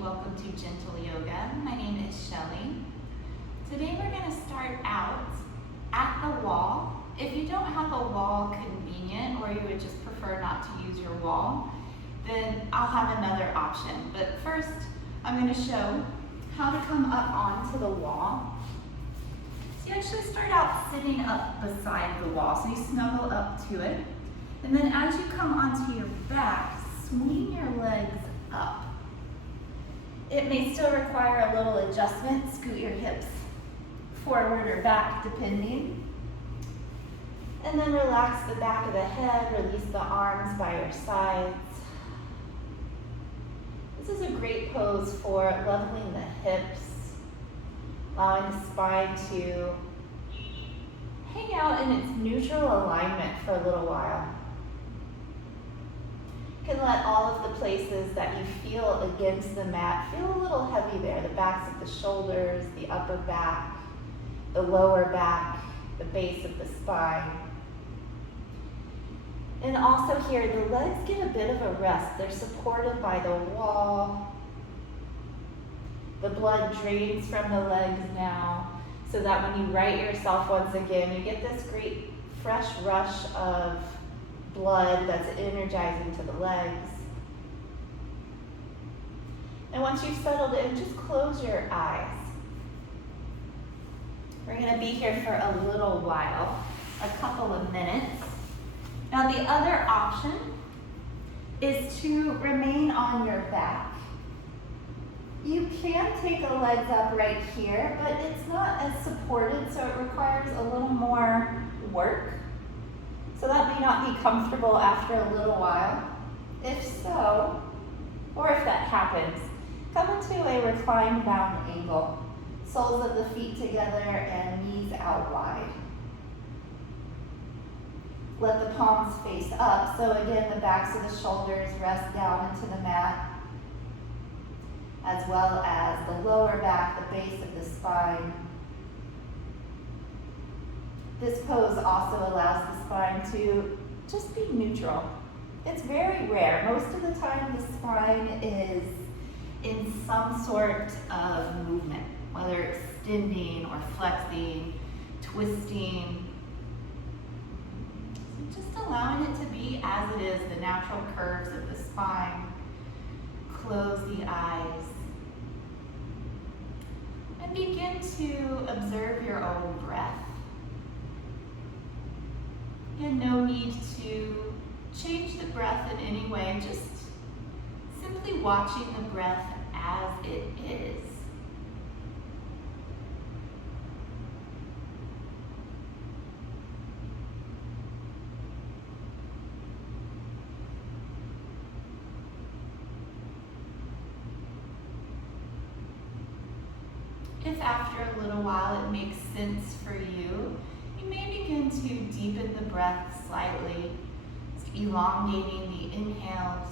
Welcome to Gentle Yoga. My name is Shelley. Today we're going to start out at the wall. If you don't have a wall convenient, or you would just prefer not to use your wall, then I'll have another option. But first, I'm going to show how to come up onto the wall. So you actually start out sitting up beside the wall. So you snuggle up to it. And then as you come onto your back, swing your legs up. It may still require a little adjustment. Scoot your hips forward or back, depending. And then relax the back of the head, release the arms by your sides. This is a great pose for leveling the hips, allowing the spine to hang out in its neutral alignment for a little while. You can let all of the places that you feel against the mat feel a little heavy there. The backs of the shoulders, the upper back, the lower back, the base of the spine. And also here, the legs get a bit of a rest. They're supported by the wall. The blood drains from the legs now, so that when you right yourself once again, you get this great fresh rush of blood that's energizing to the legs. And once you've settled in, just close your eyes. We're going to be here for a little while, a couple of minutes. Now the other option is to remain on your back. You can take the legs up right here, but it's not as supported, so it requires a little more work. So that may not be comfortable after a little while. If so, or if that happens, come into a reclined bound angle. Soles of the feet together and knees out wide. Let the palms face up. So again, the backs of the shoulders rest down into the mat, as well as the lower back, the base of the spine. This pose also allows the spine to just be neutral. It's very rare. Most of the time the spine is in some sort of movement, whether it's extending or flexing, twisting. So just allowing it to be as it is, the natural curves of the spine. Close the eyes. And begin to observe your own breath. And no need to change the breath in any way, just simply watching the breath as it is. If after a little while it makes sense for you, you may begin to deepen the breath slightly, elongating the inhales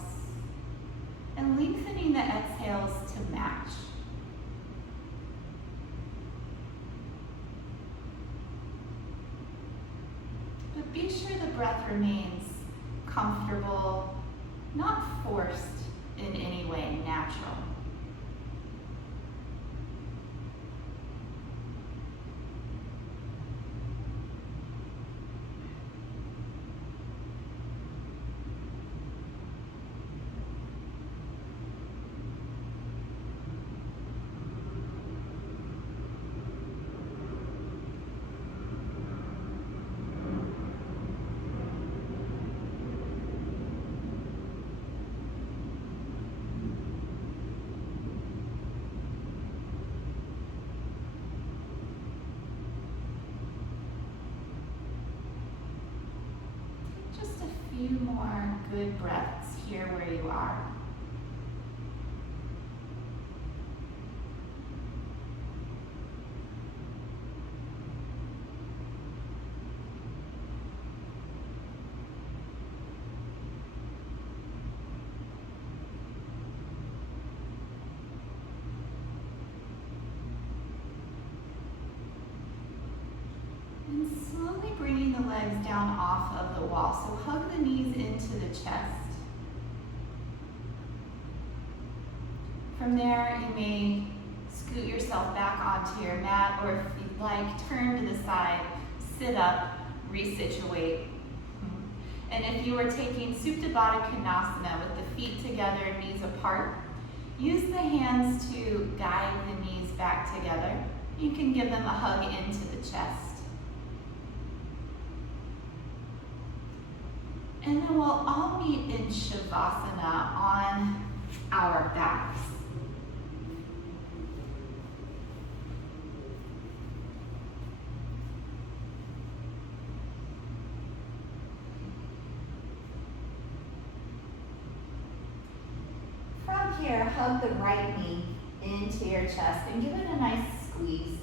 and lengthening the exhales to match. But be sure the breath remains comfortable, not forced in any way, natural. Few more good breaths here where you are. And slowly bringing the legs down off of the wall. So hug the knees into the chest. From there, you may scoot yourself back onto your mat, or if you'd like, turn to the side, sit up, resituate. And if you are taking Supta Baddha Konasana with the feet together, knees apart, use the hands to guide the knees back together. You can give them a hug into the chest. And then we'll all meet in Shavasana on our backs. From here, hug the right knee into your chest and give it a nice squeeze.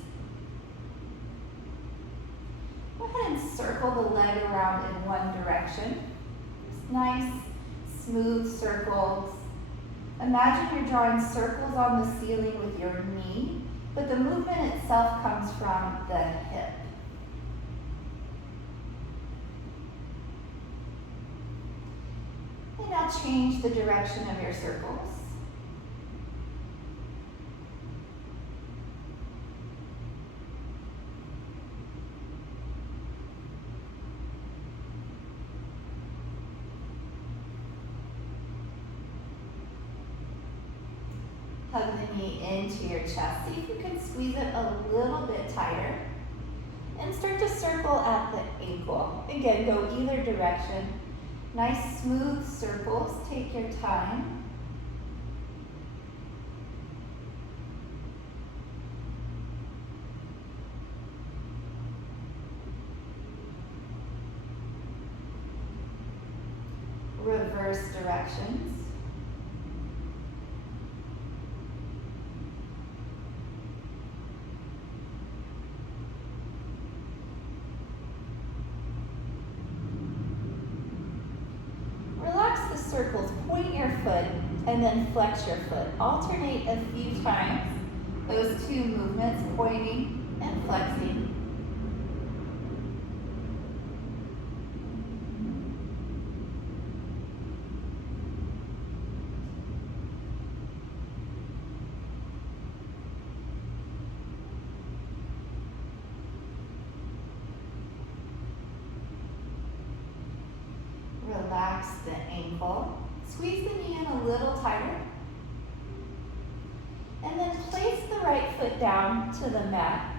Go ahead and circle the leg around in one direction. Just nice, smooth circles. Imagine you're drawing circles on the ceiling with your knee, but the movement itself comes from the hip. And now change the direction of your circles. Hug the knee into your chest. See if you can squeeze it a little bit tighter. And start to circle at the ankle. Again, go either direction. Nice smooth circles. Take your time. Reverse directions. Circles, point your foot and then flex your foot. Alternate a few times those two movements, pointing and flexing. Relax the ankle. Squeeze the knee in a little tighter. And then place the right foot down to the mat.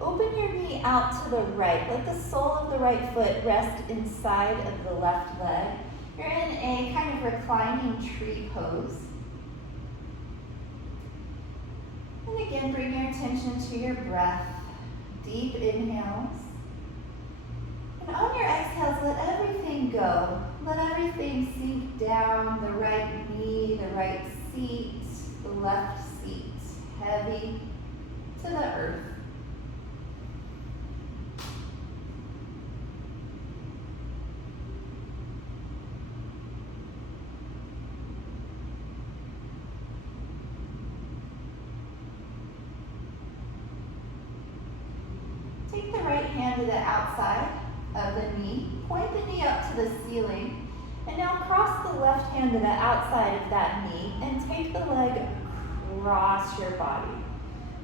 Open your knee out to the right. Let the sole of the right foot rest inside of the left leg. You're in a kind of reclining tree pose. And again, bring your attention to your breath. Deep inhales. And on your exhales, let everything go. Let everything sink down, the right knee, the right seat, the left seat, heavy to the earth. Take the right hand to the outside of the knee. Point the knee up to the ceiling. And now cross the left hand to the outside of that knee and take the leg across your body.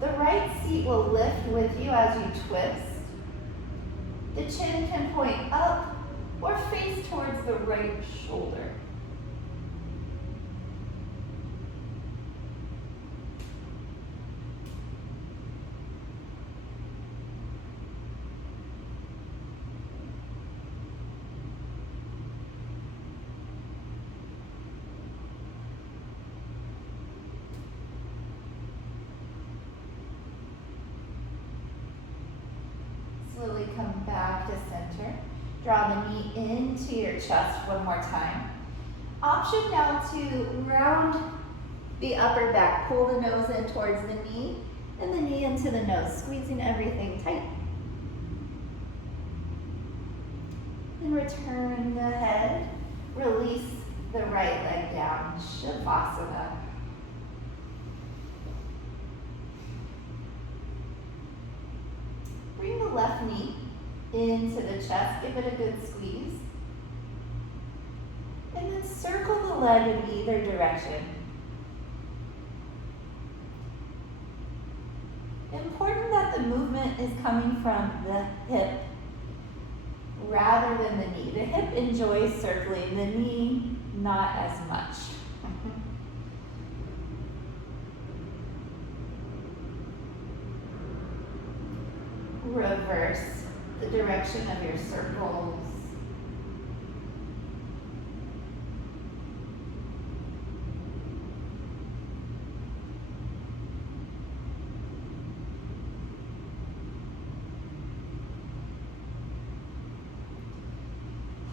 The right seat will lift with you as you twist. The chin can point up or face towards the right shoulder. Slowly come back to center. Draw the knee into your chest one more time. Option now to round the upper back. Pull the nose in towards the knee and the knee into the nose, squeezing everything tight. And return the head. Release the right leg down. Shavasana. Bring the left knee into the chest. Give it a good squeeze. And then circle the leg in either direction. Important that the movement is coming from the hip rather than the knee. The hip enjoys circling, the knee not as much. Reverse the direction of your circles.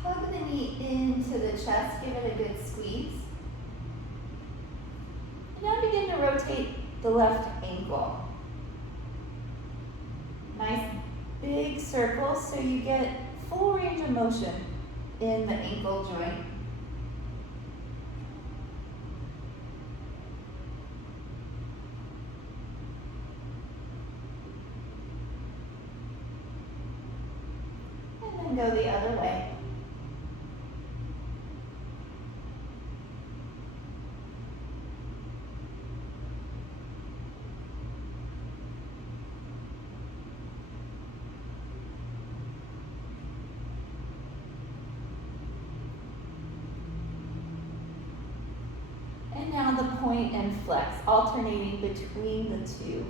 Hug the knee into the chest, give it a good squeeze. Now begin to rotate the left ankle. Nice big circle so you get full range of motion in the ankle joint. And then go the other way. And now the point and flex, alternating between the two.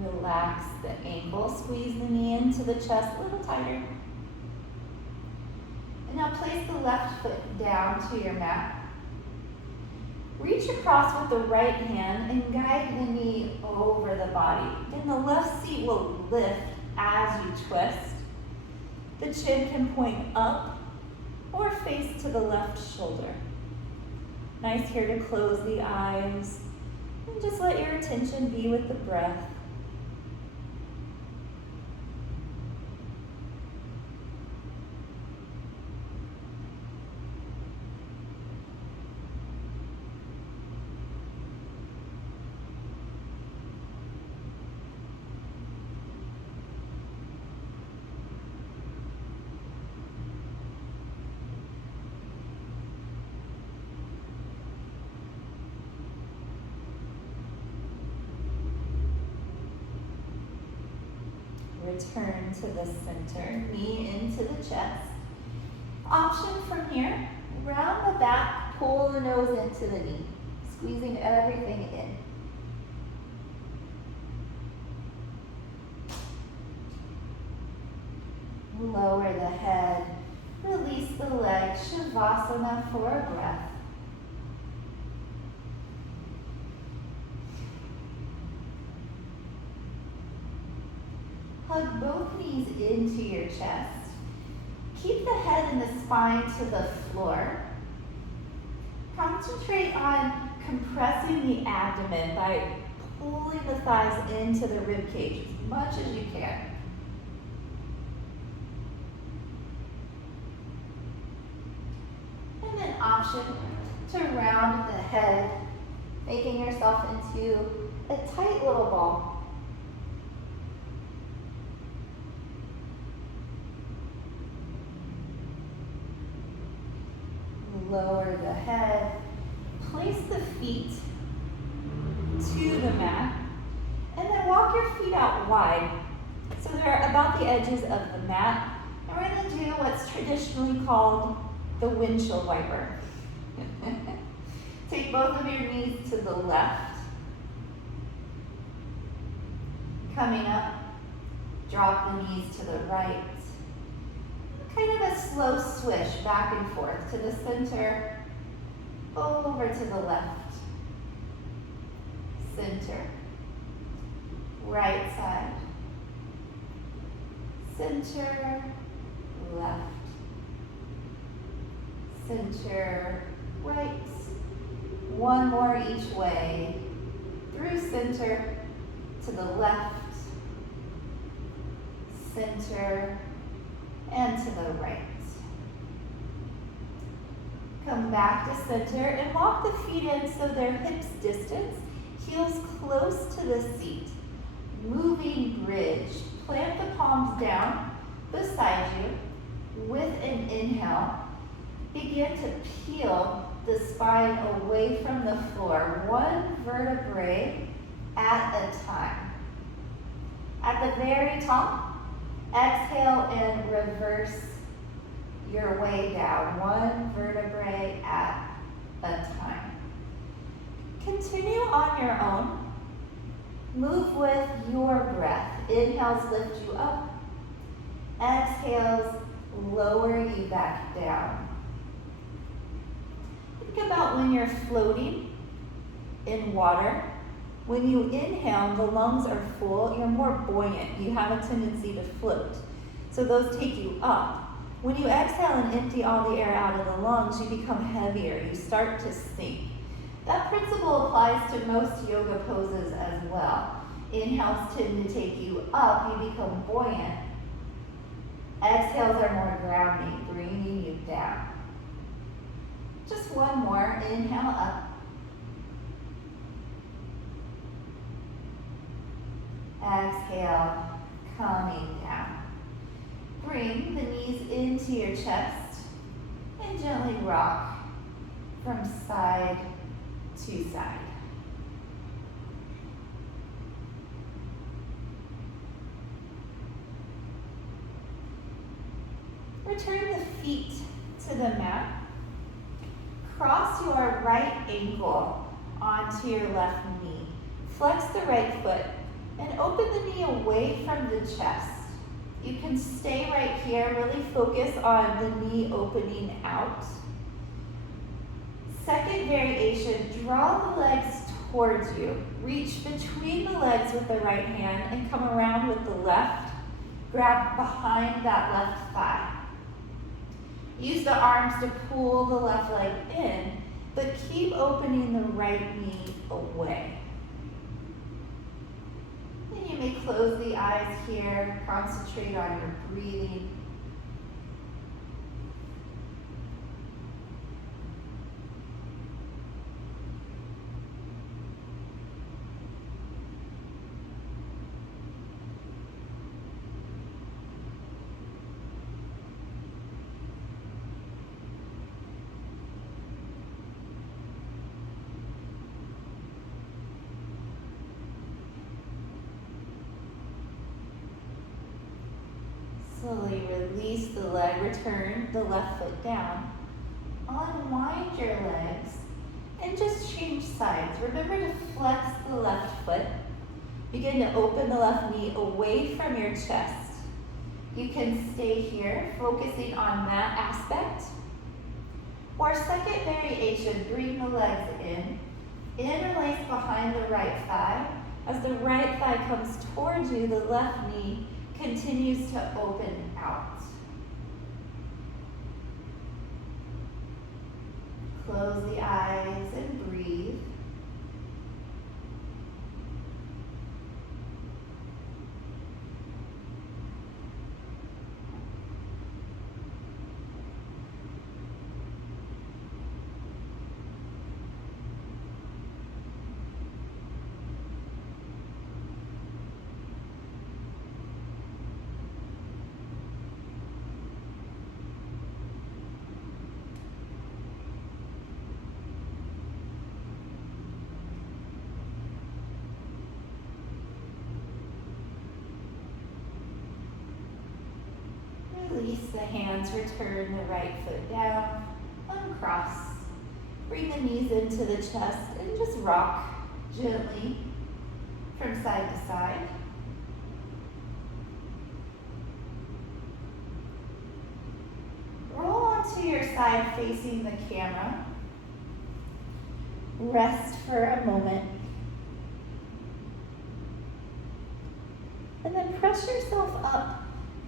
Relax the ankle, squeeze the knee into the chest a little tighter. And now place the left foot down to your mat. Reach across with the right hand and guide the knee over the body. Then the left seat will lift as you twist. The chin can point up or face to the left shoulder. Nice here to close the eyes and just let your attention be with the breath. Return to the center, knee into the chest. Option from here, round the back, pull the nose into the knee, squeezing everything in. Lower the head, release the legs, Shavasana for a breath. Hug both knees into your chest. Keep the head and the spine to the floor. Concentrate on compressing the abdomen by pulling the thighs into the rib cage as much as you can. And then option to round the head, making yourself into a tight little ball. Lower the head, place the feet to the mat, and then walk your feet out wide. So they're about the edges of the mat, and we're going to do what's traditionally called the windshield wiper. Take both of your knees to the left. Coming up, drop the knees to the right. Kind of a slow swish back and forth to the center, over to the left, center, right side, center, left, center, right. One more each way, through center, to the left, center, and to the right. Come back to center and walk the feet in so they're hips distance. Heels close to the seat. Moving bridge. Plant the palms down beside you. With an inhale, begin to peel the spine away from the floor, one vertebrae at a time. At the very top, exhale and reverse your way down, one vertebrae at a time. Continue on your own. Move with your breath. Inhales lift you up. Exhales lower you back down. Think about when you're floating in water. When you inhale, the lungs are full, you're more buoyant. You have a tendency to float. So those take you up. When you exhale and empty all the air out of the lungs, you become heavier. You start to sink. That principle applies to most yoga poses as well. Inhales tend to take you up, you become buoyant. Exhales are more grounding, bringing you down. Just one more. Inhale up. Exhale, coming down. Bring the knees into your chest and gently rock from side to side. Return the feet to the mat. Cross your right ankle onto your left knee. Flex the right foot and open the knee away from the chest. You can stay right here, really focus on the knee opening out. Second variation, draw the legs towards you. Reach between the legs with the right hand and come around with the left. Grab behind that left thigh. Use the arms to pull the left leg in, but keep opening the right knee away. And you may close the eyes here, concentrate on your breathing. Slowly release the leg, return the left foot down. Unwind your legs and just change sides. Remember to flex the left foot. Begin to open the left knee away from your chest. You can stay here, focusing on that aspect. Or second variation, bring the legs in. Interlace behind the right thigh. As the right thigh comes towards you, the left knee continues to open out. Close the eyes and breathe. Release the hands, return the right foot down, uncross. Bring the knees into the chest and just rock gently from side to side. Roll onto your side facing the camera. Rest for a moment. And then press yourself up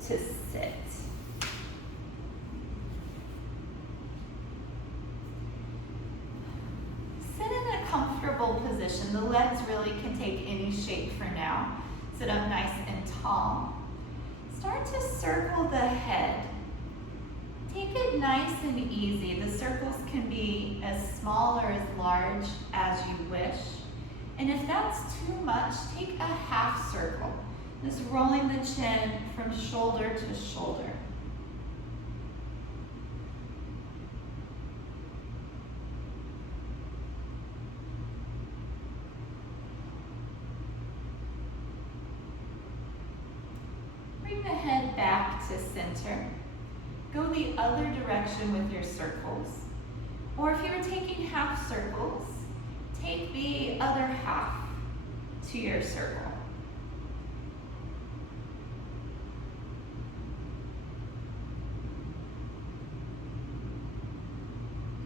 to sit. Comfortable position. The legs really can take any shape for now. Sit up nice and tall. Start to circle the head. Take it nice and easy. The circles can be as small or as large as you wish. And if that's too much, take a half circle. Just rolling the chin from shoulder to shoulder. Bring the head back to center. Go the other direction with your circles. Or if you were taking half circles, take the other half to your circle.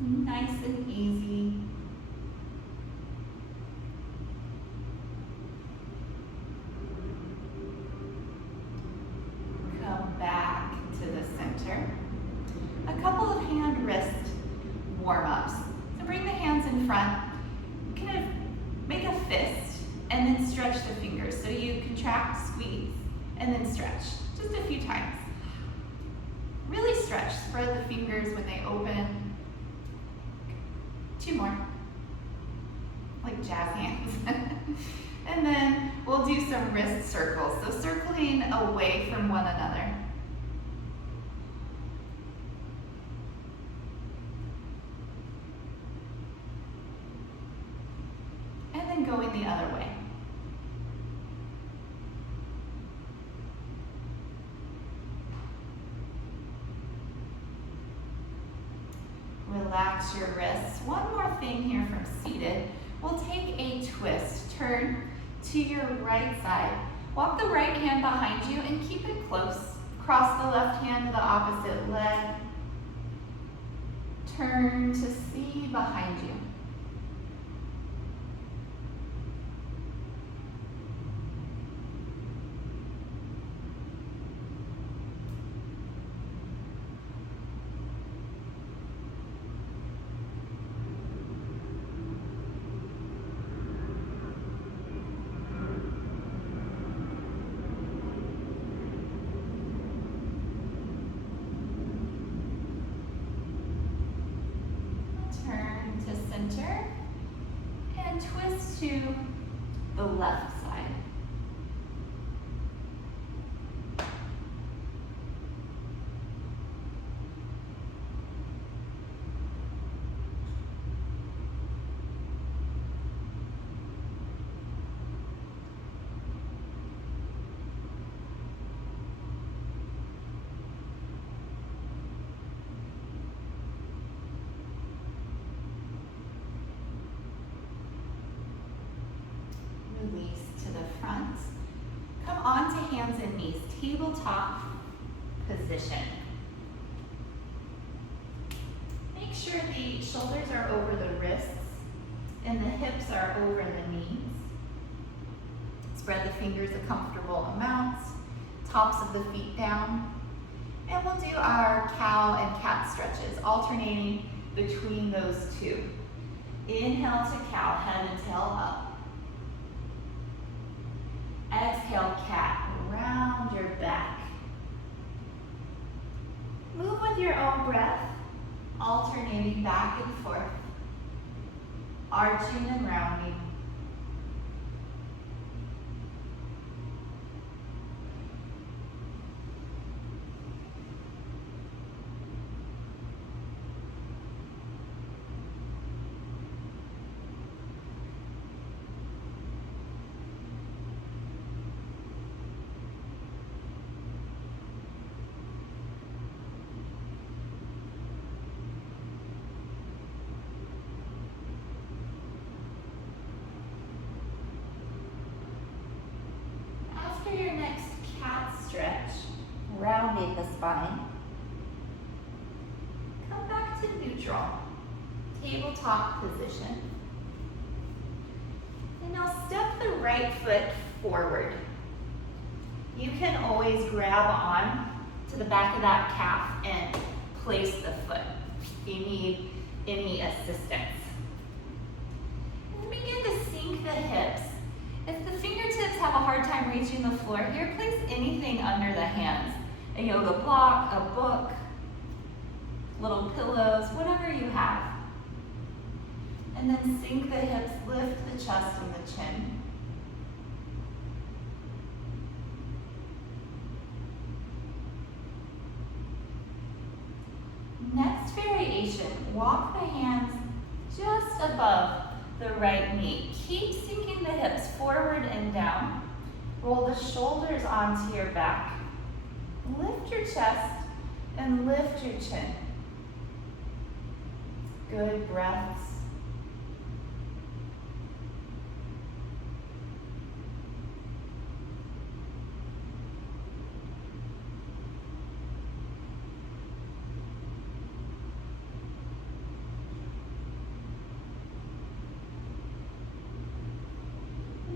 Nice and easy. Come back to the center. A couple of hand wrist warm-ups. So bring the hands in front. Kind of make a fist and then stretch the fingers. So you contract, squeeze, and then stretch. Just a few times. Really stretch. Spread the fingers when they open. 2 more. Like jazz hands. And then we'll do some wrist circles. So circling away from one another. And then going the other way. Relax your wrists. One more thing here from seated. We'll take a twist. Turn to your right side. Walk the right hand behind you and keep it close. Cross the left hand to the opposite leg. Turn to see behind you. Center and twist to the left side. Release to the front. Come onto hands and knees, tabletop position. Make sure the shoulders are over the wrists and the hips are over the knees. Spread the fingers a comfortable amount, tops of the feet down. And we'll do our cow and cat stretches, alternating between those two. Inhale to cow, head and tail up. Exhale, cat, round your back. Move with your own breath, alternating back and forth, arching and rounding. Your next cat stretch, rounding the spine. Come back to neutral, tabletop position. And now step the right foot forward. You can always grab on to the back of that calf and place the foot if you need any assistance. And begin to sink the hips. If the fingertips have a hard time reaching the floor here, place anything under the hands. A yoga block, a book, little pillows, whatever you have. And then sink the hips, lift the chest and the chin. Next variation, walk the hands just above the right knee. Keep sinking the hips forward and down. Roll the shoulders onto your back. Lift your chest and lift your chin. Good breaths.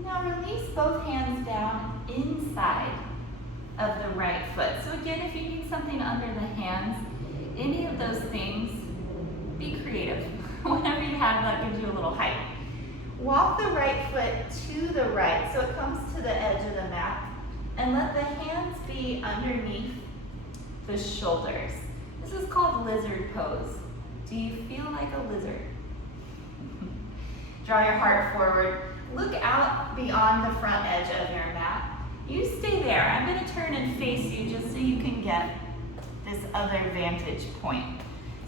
Now release both hands down inside of the right foot. So again, if you need something under the hands, any of those things, be creative. Whatever you have that gives you a little height. Walk the right foot to the right so it comes to the edge of the mat, and let the hands be underneath the shoulders. This is called lizard pose. Do you feel like a lizard? Draw your heart forward. Look out beyond the front edge of your mat. You stay there. I'm going to turn and face you just so you can get this other vantage point.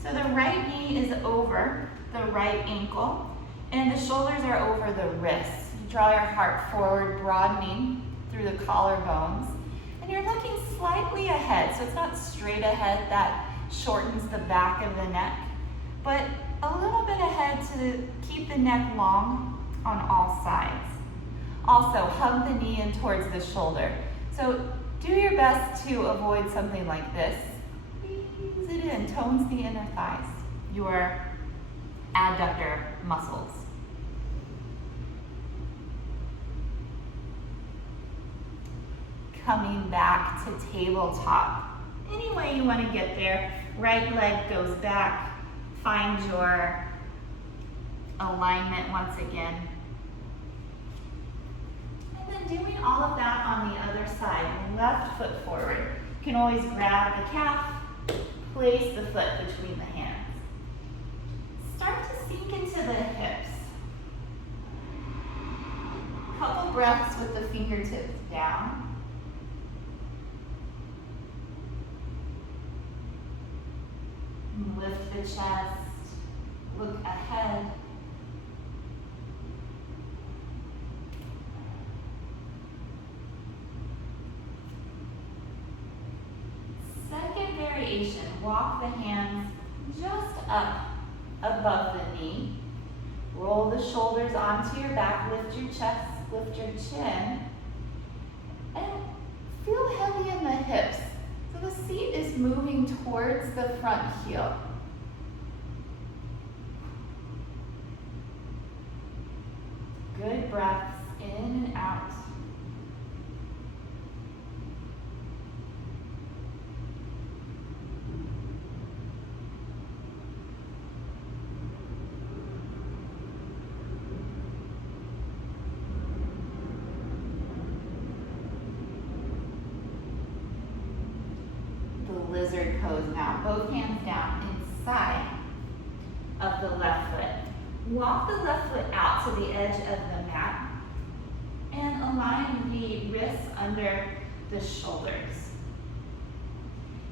So the right knee is over the right ankle, and the shoulders are over the wrists. You draw your heart forward, broadening through the collarbones, and you're looking slightly ahead. So it's not straight ahead, that shortens the back of the neck, but a little bit ahead to keep the neck long on all sides. Also, hug the knee in towards the shoulder. So do your best to avoid something like this. Squeeze it in, tones the inner thighs, your adductor muscles. Coming back to tabletop. Any way you want to get there. Right leg goes back. Find your alignment once again. And then doing all of that on the other side. Left foot forward. You can always grab the calf, place the foot between the hands. Start to sink into the hips. Couple breaths with the fingertips down. Lift the chest, look ahead. Second variation, walk the hands just up above the knee. Roll the shoulders onto your back, lift your chest, lift your chin, and feel heavy in the hips. So the seat is moving towards the front heel. Good breaths in and out. Lizard pose now. Both hands down inside of the left foot. Walk the left foot out to the edge of the mat and align the wrists under the shoulders.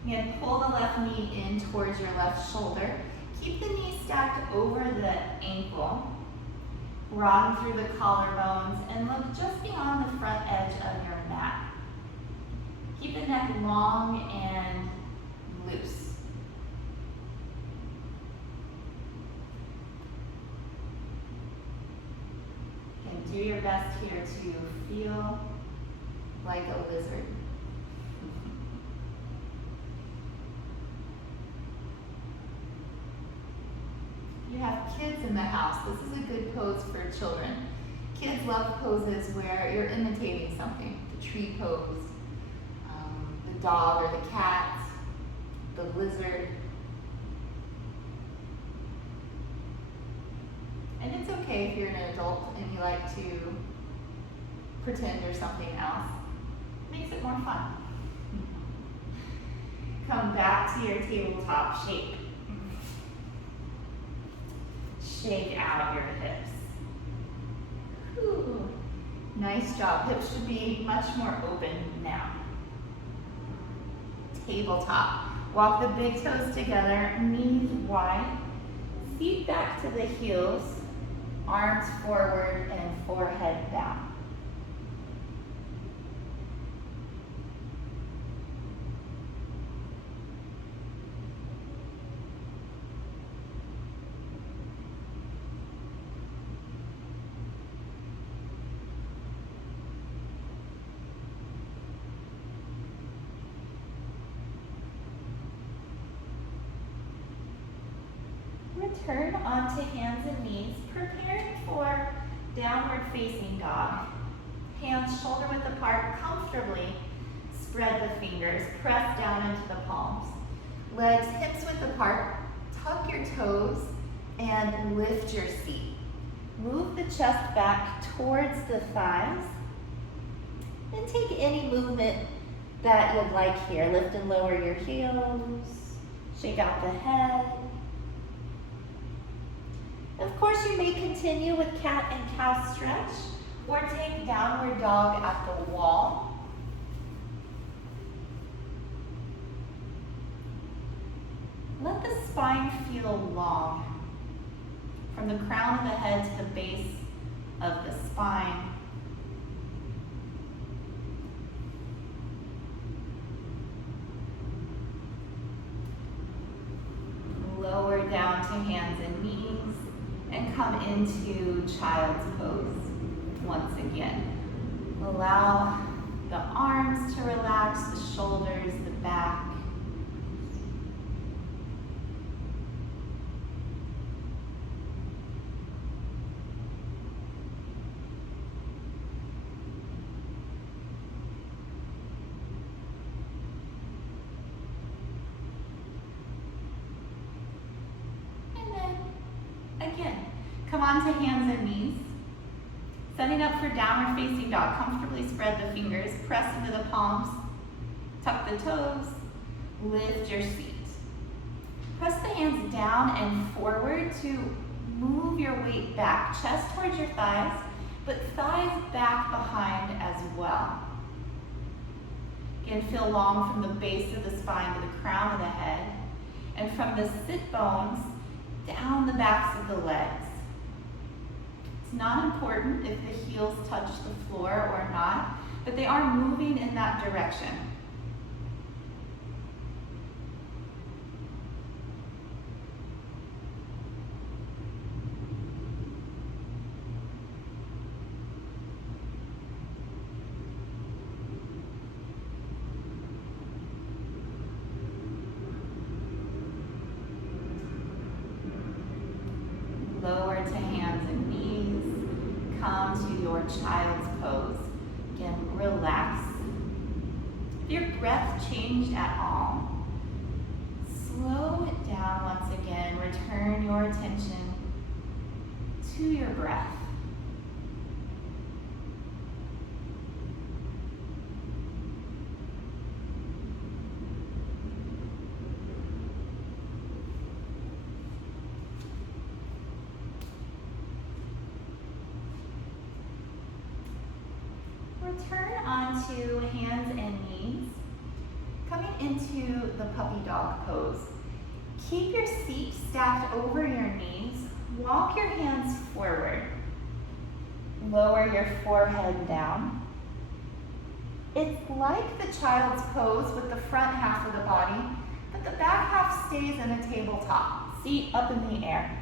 Again, pull the left knee in towards your left shoulder. Keep the knee stacked over the ankle. Broaden through the collarbones and look just beyond the front edge of your mat. Keep the neck long and loose. And do your best here to feel like a lizard. You have kids in the house. This is a good pose for children. Kids love poses where you're imitating something. The tree pose, the dog or the cat, the lizard. And it's okay if you're an adult and you like to pretend you're something else. It makes it more fun. Come back to your tabletop shape. Shake out your hips. Whew. Nice job. Hips should be much more open now. Tabletop. Walk the big toes together, knees wide. Feet back to the heels, arms forward and forehead down. Return onto hands and knees, preparing for downward facing dog. Hands shoulder width apart, comfortably spread the fingers, press down into the palms. Legs hips width apart, tuck your toes and lift your seat. Move the chest back towards the thighs and take any movement that you'd like here. Lift and lower your heels, shake out the head. Of course, you may continue with cat and cow stretch or take downward dog at the wall. Let the spine feel long, from the crown of the head to the base of the spine. Lower down to hands and knees. And come into child's pose once again. Allow the arms to relax, the shoulders, the back. Again, come on to hands and knees. Setting up for downward facing dog. Comfortably spread the fingers, press into the palms, tuck the toes, lift your seat. Press the hands down and forward to move your weight back, chest towards your thighs, but thighs back behind as well. Again, feel long from the base of the spine to the crown of the head, and from the sit bones down the backs of the legs. It's not important if the heels touch the floor or not, but they are moving in that direction. Lower to hands and knees. Come to your child's pose. Again, relax. If your breath changed at all, slow it down once again. Return your attention to your breath. Return onto hands and knees, coming into the puppy dog pose. Keep your seat stacked over your knees. Walk your hands forward. Lower your forehead down. It's like the child's pose with the front half of the body, but the back half stays in a tabletop. Seat up in the air.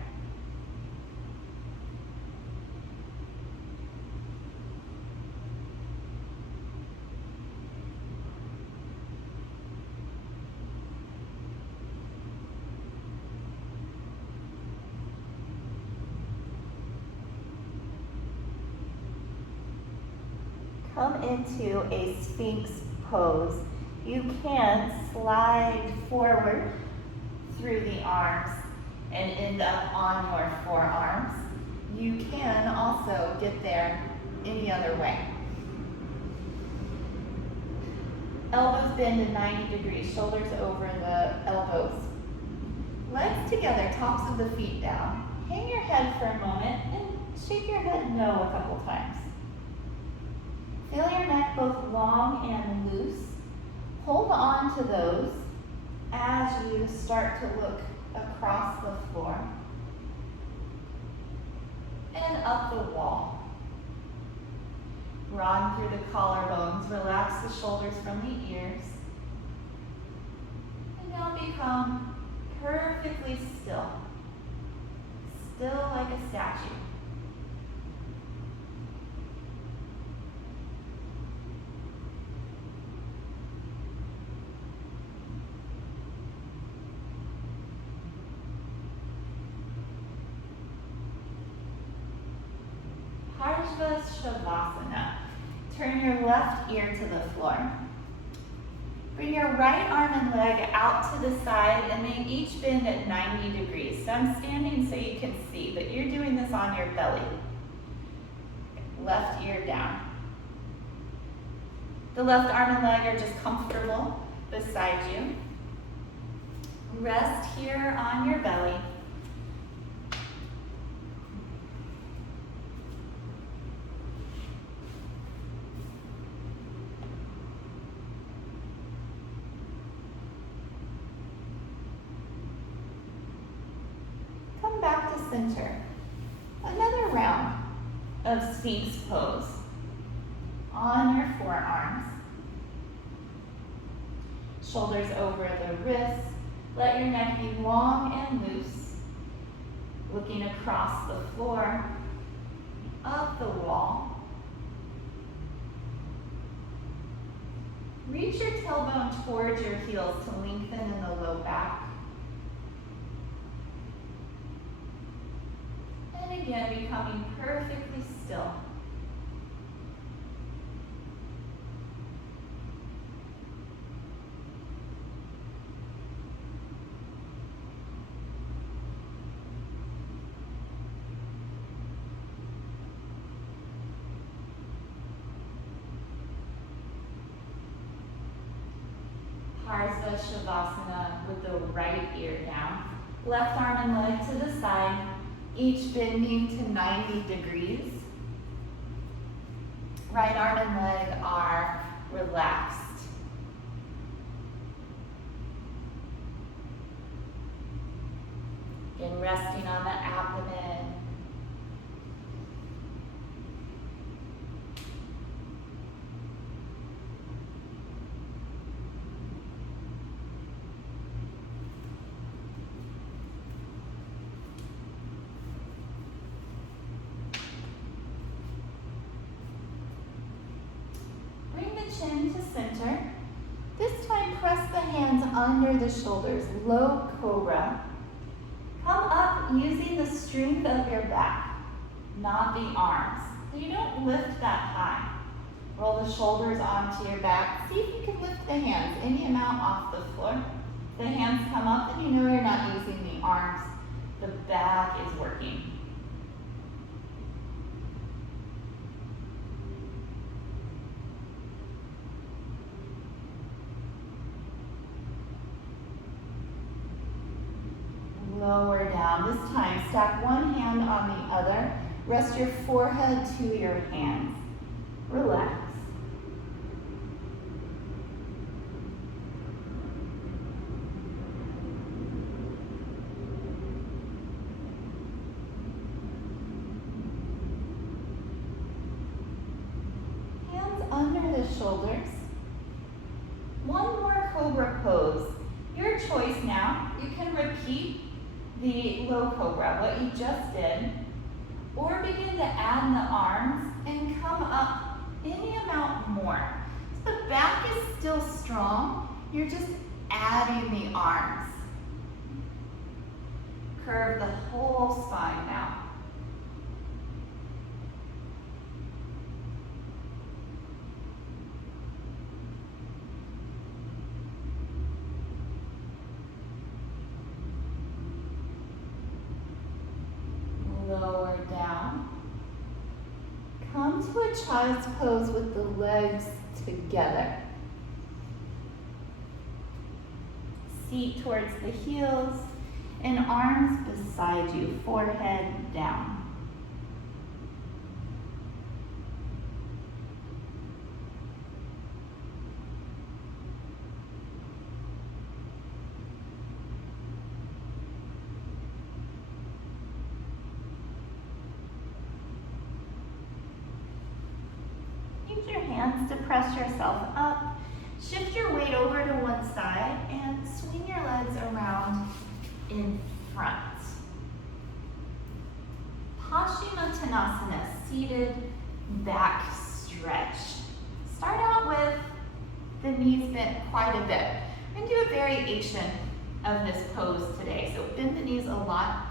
Come into a Sphinx pose. You can slide forward through the arms and end up on your forearms. You can also get there any other way. Elbows bend to 90 degrees, shoulders over the elbows. Legs together, tops of the feet down. hang your head for a moment and shake your head no a couple times. Feel your neck both long and loose. Hold on to those as you start to look across the floor and up the wall. Broaden through the collarbones, relax the shoulders from the ears, and now become perfectly still, still like a statue. Shavasana. Turn your left ear to the floor. Bring your right arm and leg out to the side and they each bend at 90 degrees. So I'm standing so you can see, but you're doing this on your belly. Left ear down. The left arm and leg are just comfortable beside you. Rest here on your belly. Back to center. Another round of Sphinx pose on your forearms. Shoulders over the wrists. Let your neck be long and loose. Looking across the floor, up the wall. Reach your tailbone towards your heels to lengthen in the low back. And again, becoming perfectly still. Shavasana with the right ear down. Left arm and leg to the side, each bending to 90 degrees. Right arm and leg are relaxed. Again, resting on the abdomen. Chin to center. This time press the hands under the shoulders, low cobra. Come up using the strength of your back, not the arms. So you don't lift that high. Roll the shoulders onto your back. See if you can lift the hands any amount off the floor. The hands come up and you know you're not using the arms. The back is working. Lower down. This time, stack one hand on the other. Rest your forehead to your hands. Relax. Hands under the shoulders. One more cobra pose. Your choice now. You can repeat the low cobra, what you just did, or begin to add in the arms and come up any amount more. So the back is still strong, you're just adding the arms. Curve the whole spine now. Lower down. Come to a child's pose with the legs together. Seat towards the heels and arms beside you, forehead down. Use your hands to press yourself up. Shift your weight over to one side and swing your legs around in front. Paschimottanasana, seated back stretch. Start out with the knees bent quite a bit. We're going to do a variation of this pose today. So bend the knees a lot.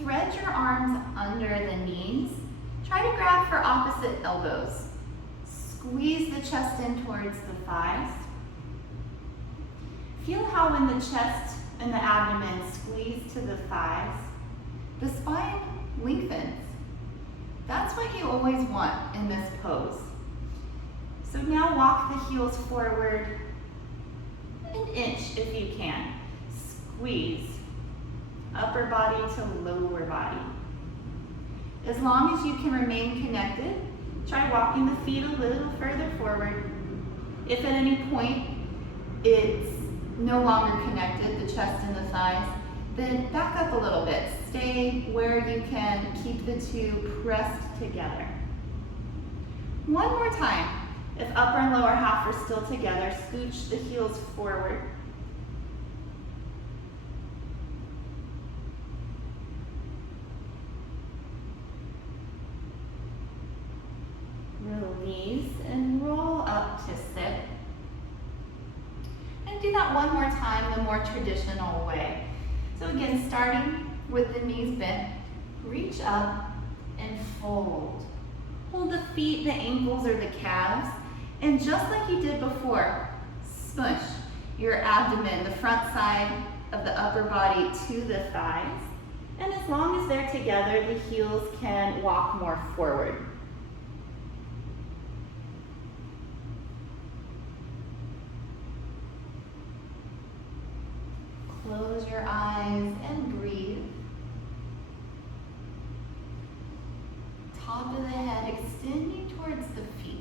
Thread your arms under the knees. Try to grab for opposite elbows. Squeeze the chest in towards the thighs. Feel how when the chest and the abdomen squeeze to the thighs, the spine lengthens. That's what you always want in this pose. So now walk the heels forward an inch if you can. Squeeze. Upper body to lower body. As long as you can remain connected, try walking the feet a little further forward. If at any point it's no longer connected, the chest and the thighs, then back up a little bit. Stay where you can. Keep the two pressed together. One more time. If upper and lower half are still together, scooch the heels forward. Release and roll up to sit. And do that one more time the more traditional way. So again, starting with the knees bent, reach up and fold. Hold the feet, the ankles, or the calves. And just like you did before, smush your abdomen, the front side of the upper body to the thighs. And as long as they're together, the heels can walk more forward. Close your eyes and breathe. Top of the head extending towards the feet.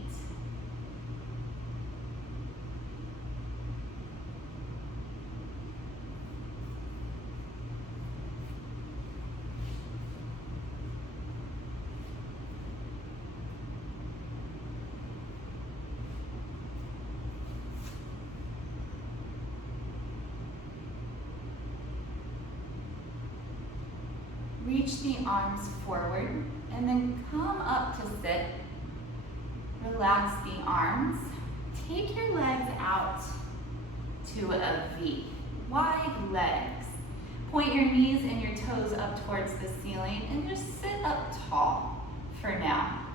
Reach the arms forward and then come up to sit. Relax the arms. Take your legs out to a V. Wide legs. Point your knees and your toes up towards the ceiling and just sit up tall for now.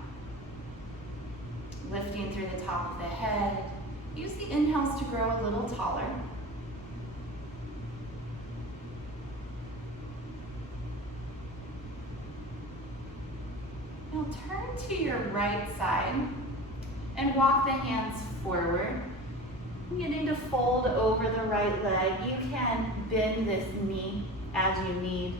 Lifting through the top of the head. Use the inhales to grow a little taller. Now turn to your right side and walk the hands forward. Beginning to fold over the right leg. You can bend this knee as you need.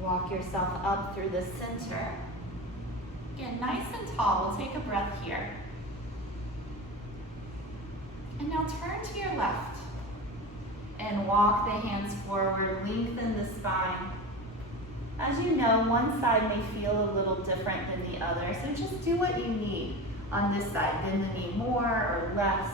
Walk yourself up through the center. Again, nice and tall. We'll take a breath here. And now turn to your left and walk the hands forward, lengthen the spine. As you know, one side may feel a little different than the other, so just do what you need on this side. Bend the knee more or less.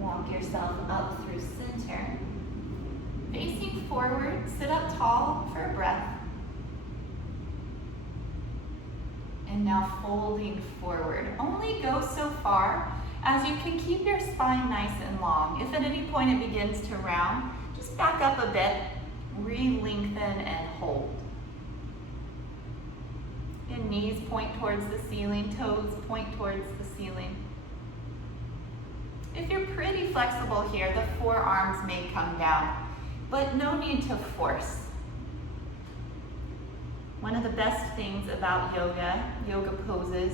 Walk yourself up through center. Facing forward, sit up tall for a breath. And now folding forward. Only go so far as you can keep your spine nice and long. If at any point it begins to round, just back up a bit. Re-lengthen and hold. And knees point towards the ceiling, toes point towards the ceiling. If you're pretty flexible here, the forearms may come down, but no need to force. One of the best things about yoga poses,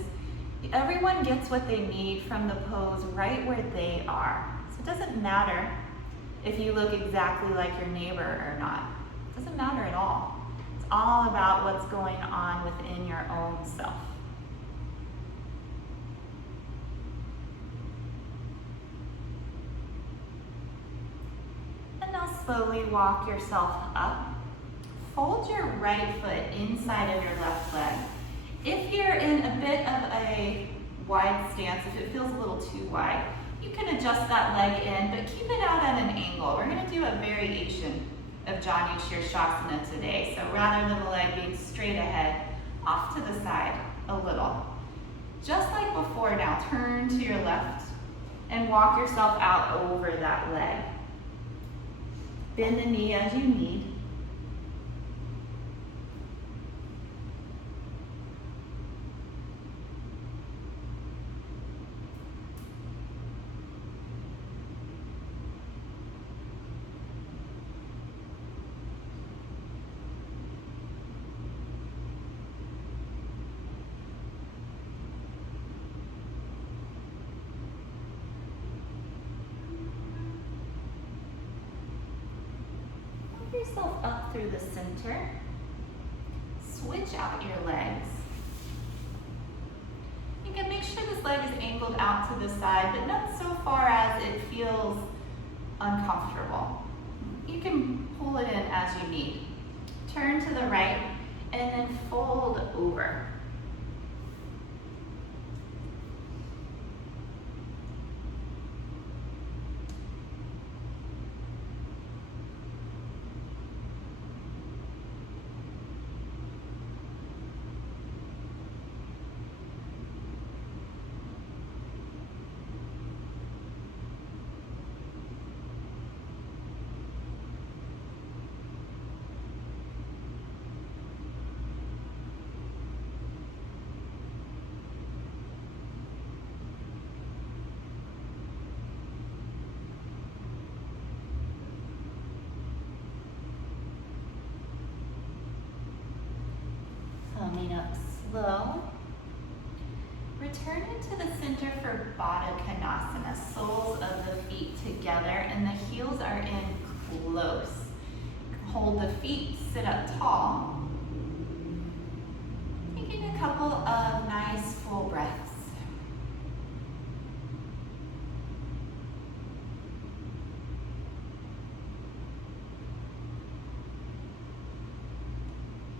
everyone gets what they need from the pose right where they are. So it doesn't matter if you look exactly like your neighbor or not. It doesn't matter at all. It's all about what's going on within your own self. And now slowly walk yourself up. Fold your right foot inside of your left leg. If you're in a bit of a wide stance, if it feels a little too wide, you can adjust that leg in, but keep it out at an angle. We're going to do a variation of Janu Shirshasana today. So rather than the leg being straight ahead, off to the side a little. Just like before now, turn to your left and walk yourself out over that leg. Bend the knee as you need. Yourself up through the center. Switch out your legs. You can make sure this leg is angled out to the side, but not so far as it feels uncomfortable. You can pull it in as you need. Turn to the right and then fold over. Coming up slow. Return into the center for Baddha Konasana, soles of the feet together and the heels are in close. Hold the feet, sit up tall. Taking a couple of nice full breaths.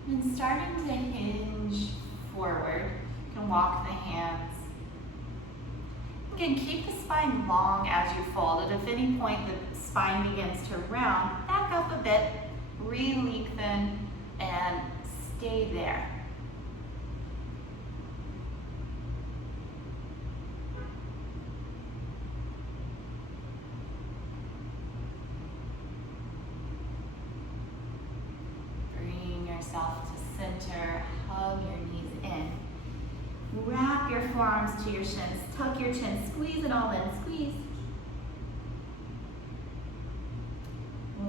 And starting to hinge forward, you can walk the hands. Again, keep the spine long as you fold. At any point the spine begins to round, back up a bit, re-lengthen, and stay there. Yourself to center, hug your knees in. Wrap your forearms to your shins, tuck your chin, squeeze it all in, squeeze.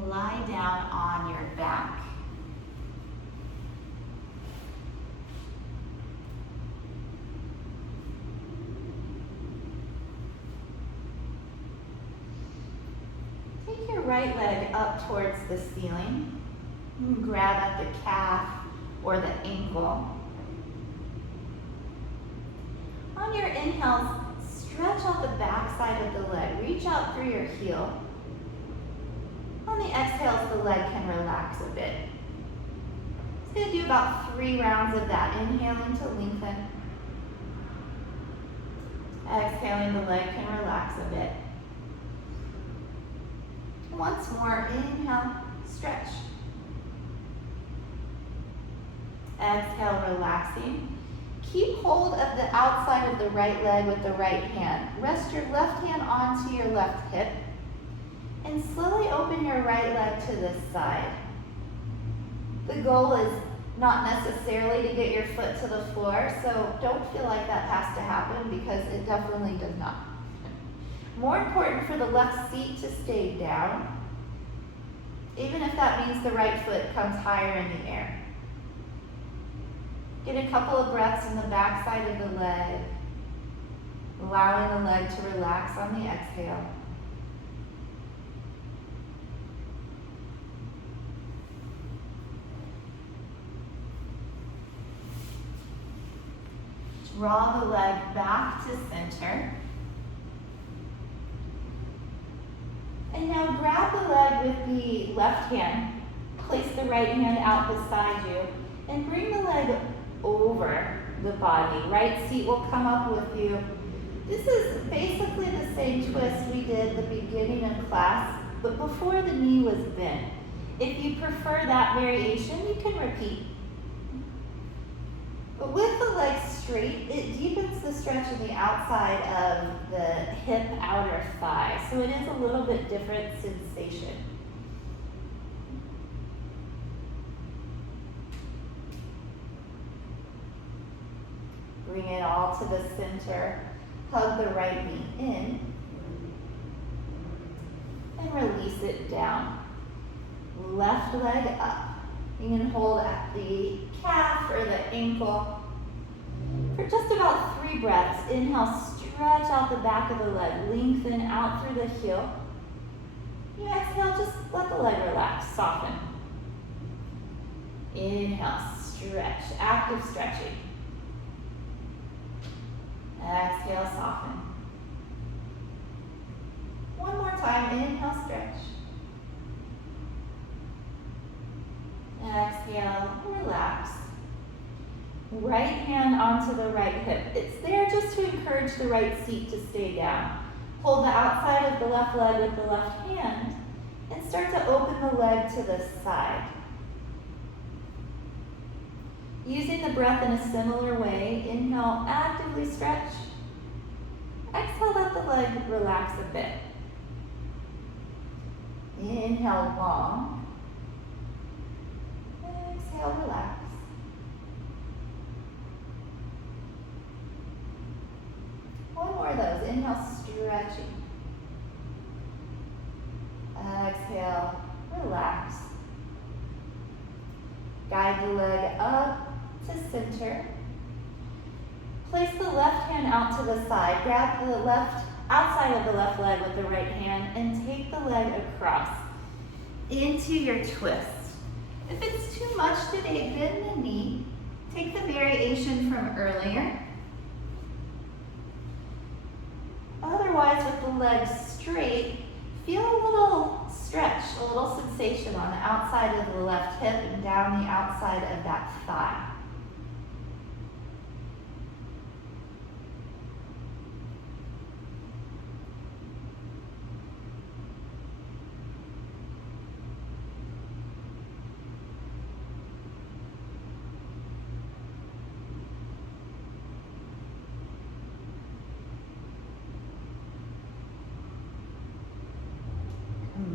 Lie down on your back. Take your right leg up towards the ceiling. Grab at the calf or the ankle. On your inhales, stretch out the back side of the leg. Reach out through your heel. On the exhales, the leg can relax a bit. It's going to do about 3 rounds of that. Inhaling to lengthen. Exhaling, the leg can relax a bit. Once more, inhale, stretch. Exhale, relaxing. Keep hold of the outside of the right leg with the right hand. Rest your left hand onto your left hip and slowly open your right leg to this side. The goal is not necessarily to get your foot to the floor, so don't feel like that has to happen because it definitely does not. More important for the left seat to stay down, even if that means the right foot comes higher in the air. Get a couple of breaths in the back side of the leg, allowing the leg to relax on the exhale. Draw the leg back to center. And now grab the leg with the left hand, place the right hand out beside you, and bring the leg over the body. Right seat will come up with you. This is basically the same twist we did at the beginning of class, but before the knee was bent. If you prefer that variation, you can repeat. But with the leg straight, it deepens the stretch on the outside of the hip outer thigh, so it is a little bit different sensation. Bring it all to the center. Hug the right knee in. And release it down. Left leg up. You can hold at the calf or the ankle. For just about 3 breaths, inhale, stretch out the back of the leg. Lengthen out through the heel. You exhale, just let the leg relax, soften. Inhale, stretch, active stretching. Exhale, soften. One more time, inhale, stretch. Exhale, relax. Right hand onto the right hip. It's there just to encourage the right seat to stay down. Hold the outside of the left leg with the left hand and start to open the leg to the side. Using the breath in a similar way, inhale, actively stretch. Exhale, let the leg relax a bit. Inhale, long. Exhale, relax. One more of those. Inhale, stretching. Exhale, relax. Guide the leg up to center. Place the left hand out to the side. Grab the left outside of the left leg with the right hand and take the leg across into your twist. If it's too much today, bend the knee. Take the variation from earlier. Otherwise, with the leg straight, feel a little stretch, a little sensation on the outside of the left hip and down the outside of that thigh.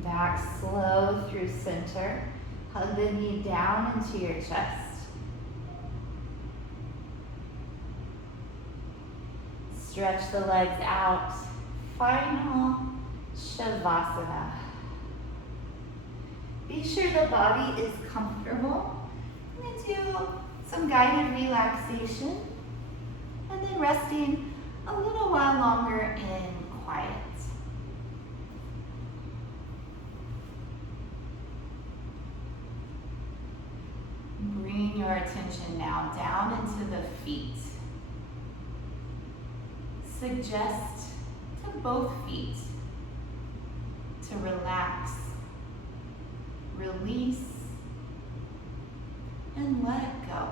Back slow through center. Hug the knee down into your chest. Stretch the legs out. Final Shavasana. Be sure the body is comfortable. I'm going to do some guided relaxation and then resting a little while longer in quiet. Bring your attention now down into the feet. Suggest to both feet to relax, release, and let go.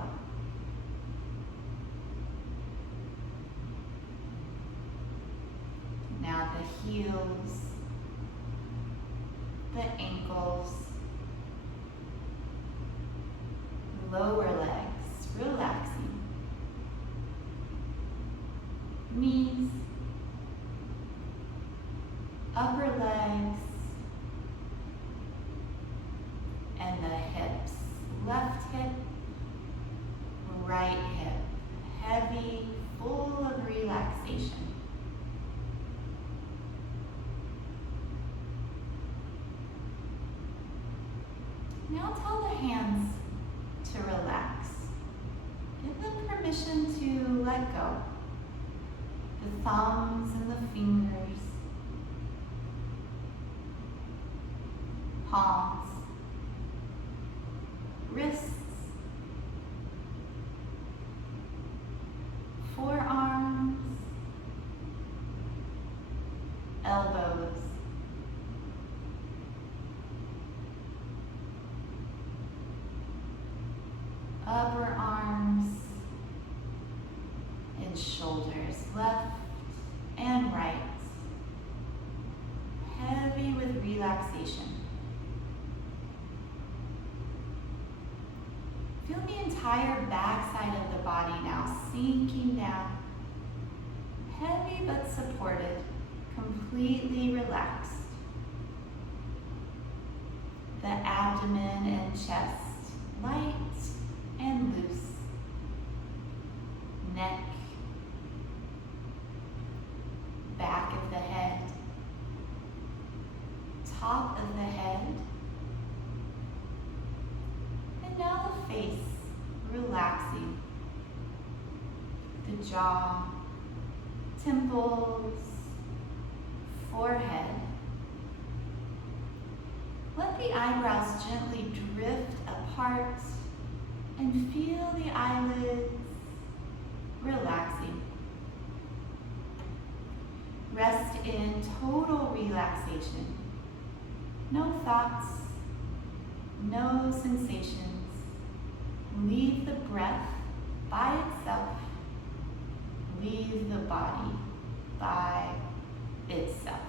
Now the heels, the ankles, lower legs, relaxing. Knees, upper legs, and the hips, left permission to let go. The thumbs and the fingers, palms, wrists, forearms, elbows, upper arms and shoulders, left and right, heavy with relaxation. Feel the entire backside of the body now sinking down, heavy but supported, completely relaxed. The abdomen and chest, light and loose. Neck, back of the head, top of the head, and now the face, relaxing. The jaw, temples, forehead. Let the eyebrows gently drift apart and feel the eyelids relaxing. Rest in total relaxation. No thoughts, no sensations. Leave the breath by itself. Leave the body by itself.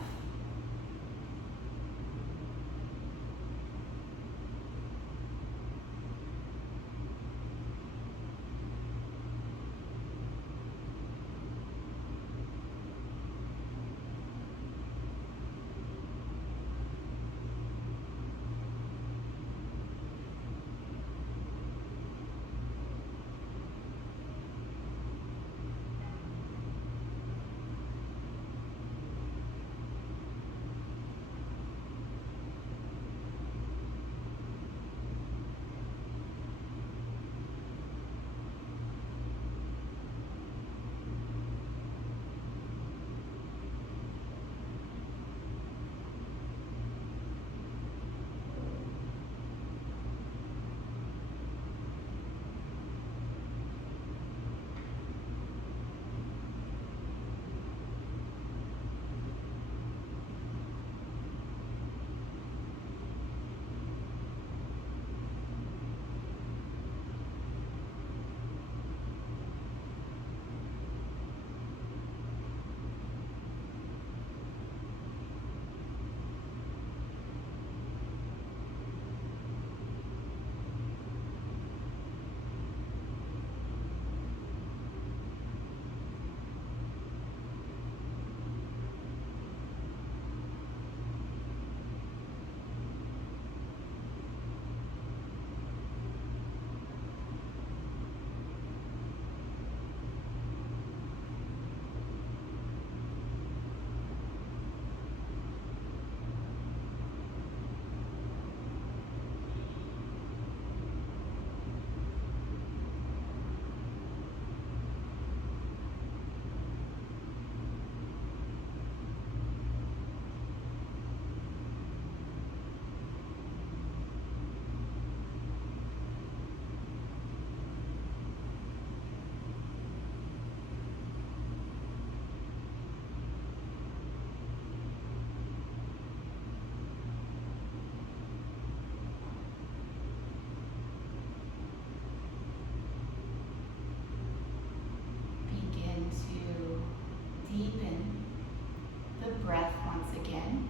Deepen the breath once again.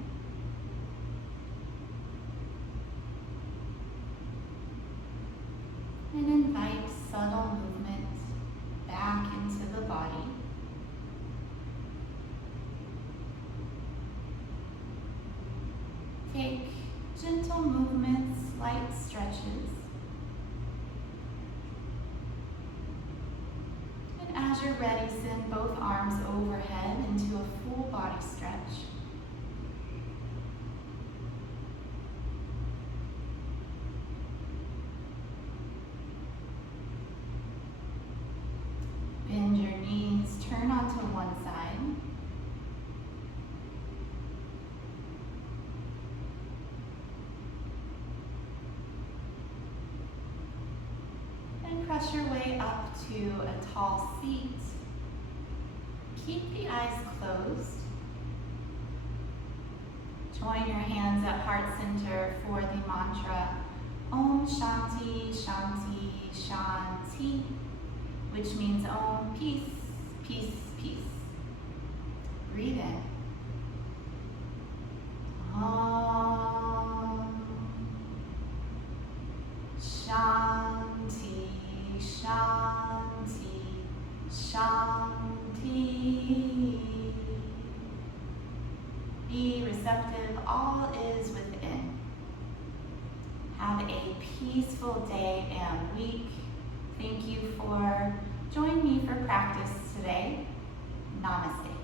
And invite subtle movement back into the body. Take gentle movements, light stretches. And as you're ready, send both arms overhead into a full body stretch. press your way up to a tall seat. Keep the eyes closed. Join your hands at heart center for the mantra Om Shanti Shanti Shanti, which means Om peace, peace, peace. Breathe in. Om Shanti Shanti Shanti. Be receptive, all is within. Have a peaceful day and week. Thank you for joining me for practice today. Namaste.